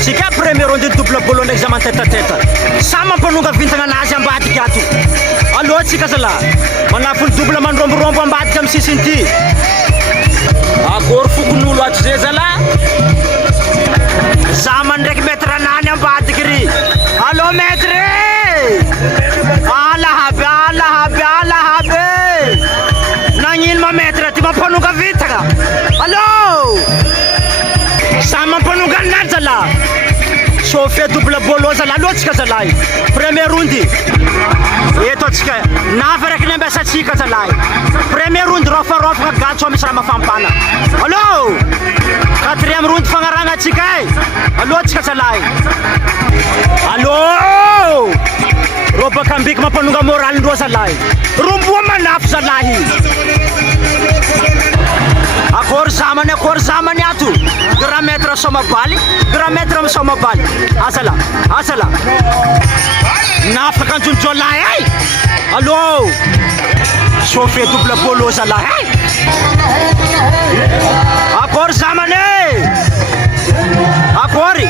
Tsika premier ronde double bolo ndraiky za mantetateta samy mampanonga vintagna anazy ambadiky ato alô tsika zalahy manafony double mandromborombo ambadiky amy sisiny ty akory fokon'olo ato zay zalahy zaman ndraiky maître anany ambadiky ry alô maître alahabe nagnino ma maître ty mampanonga vintagna alô samy mampanonga anazy zalahy chauffeur double bolo zalahy alô tsika zalahy premier ronde eto atsika nafa raiky nambiasatsika zalahy premier ronde rofarofagna gatso misy raha mafampana alô quatrième ronde fagnaragna atsika e alô tsika zalahy alô rô baka ambiky mampanonga moraly ndroa zalahy romboa manafo zalahy akory zamany ato grand maître somabaly asala nafaka anjonjolahy ay alô chauffeur double bolo zalahy ay akory zamany akory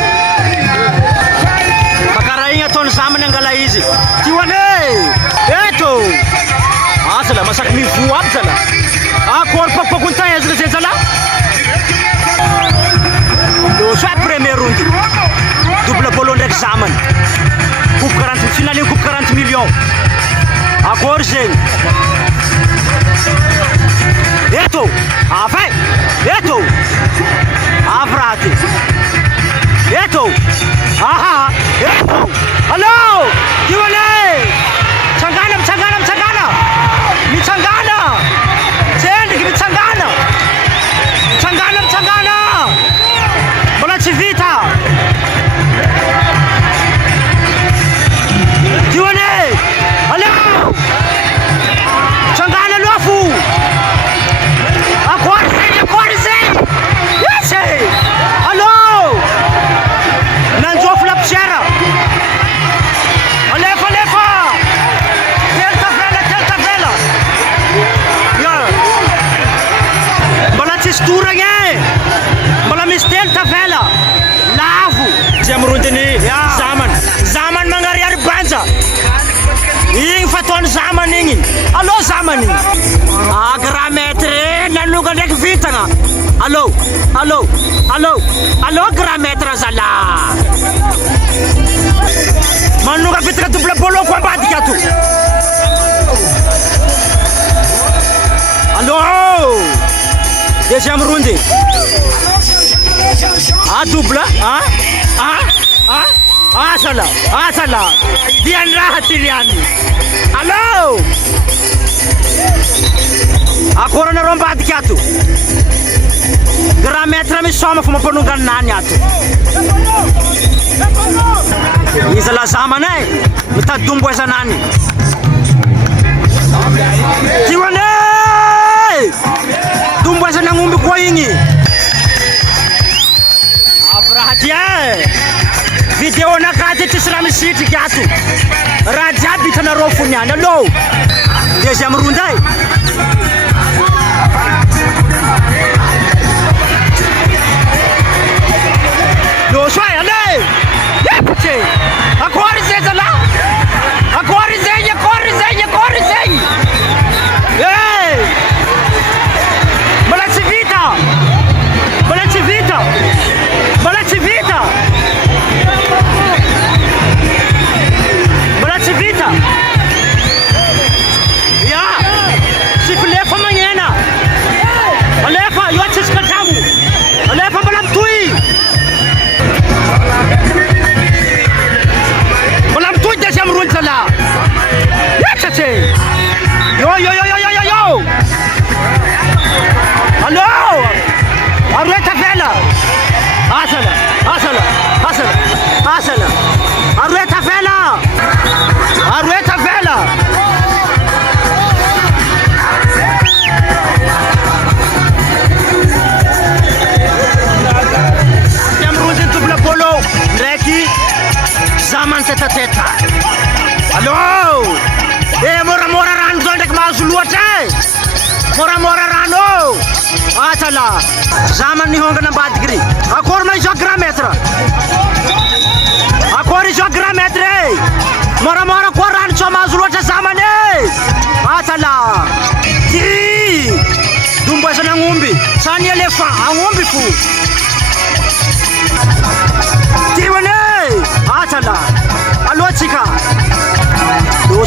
makara igny ataony zamany angala izy ty hoane eto asala masaky mivo aby zala akory papakontaezana zay zala soit premier ronde double bolo ndraiky zamany coupe 40 finaline coupe 40 millions akory zegny eto afay eto avraty eto aha eto alô diwane mitsangana tsendriky mitsangana mbola tsy vita diwane alô mitsangana lofo akory zay yese alô nanjofo lapisiara alefa teltavela mbola tsisy toragna mbola misy teltavela lavo zay amirondiny zamany magnariary banja igny fataony zamany igny alô zamany grand maître nanonga ndraiky vintagna alô grand maître zala manonga vintagna double bolo ko ambadiky ato alô deuxième ronde double asala diany raha tiliany alô akory anareo ambadiky ato grand maître misoma fo mampanonga anany ato izy la zamany e mitady domboezanany ty hoane domboezanagnomby koa igny avy raha ty e vidéo nakaty tsisy raha misitriky ato raha jiaby hitanareo fony any alô deuxième ronde ay losoay ale yepite akory zay zala akory zegny mbola tsy vita ya sifilefa magnena alefa io tsisy katamo alefa mbola mitoy deuxième ronde zala yepsate yo alô aroeta vela asala aroeta vela deuxième ronde double bolo ndraiky zaman tetateta alô moramora rano zao ndraiky mahazo loatra e moramora rano asala zamany nihongana ambadiky ry akory ma izo grand maître alefa agnomby fo tiwane atala aloatsika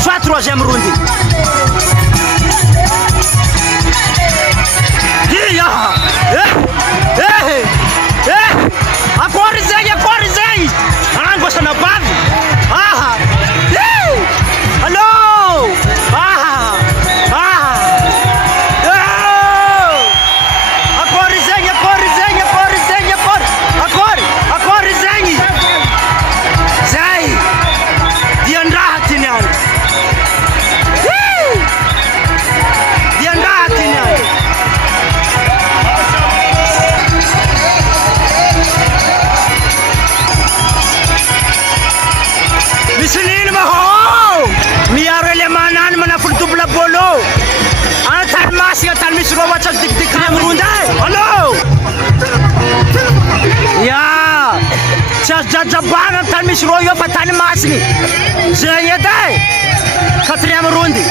soit troisième ronde dia akory zay angosana bavy allo akory zegny zay diandraha tiniany miaro elemanany manafolo double bolo ana tany masina tany misy roa ohatsa dikidikiny amy ronda allo ya tsy azo jajabana tany misy roa io fa tany masiny zegny edy 4e ronde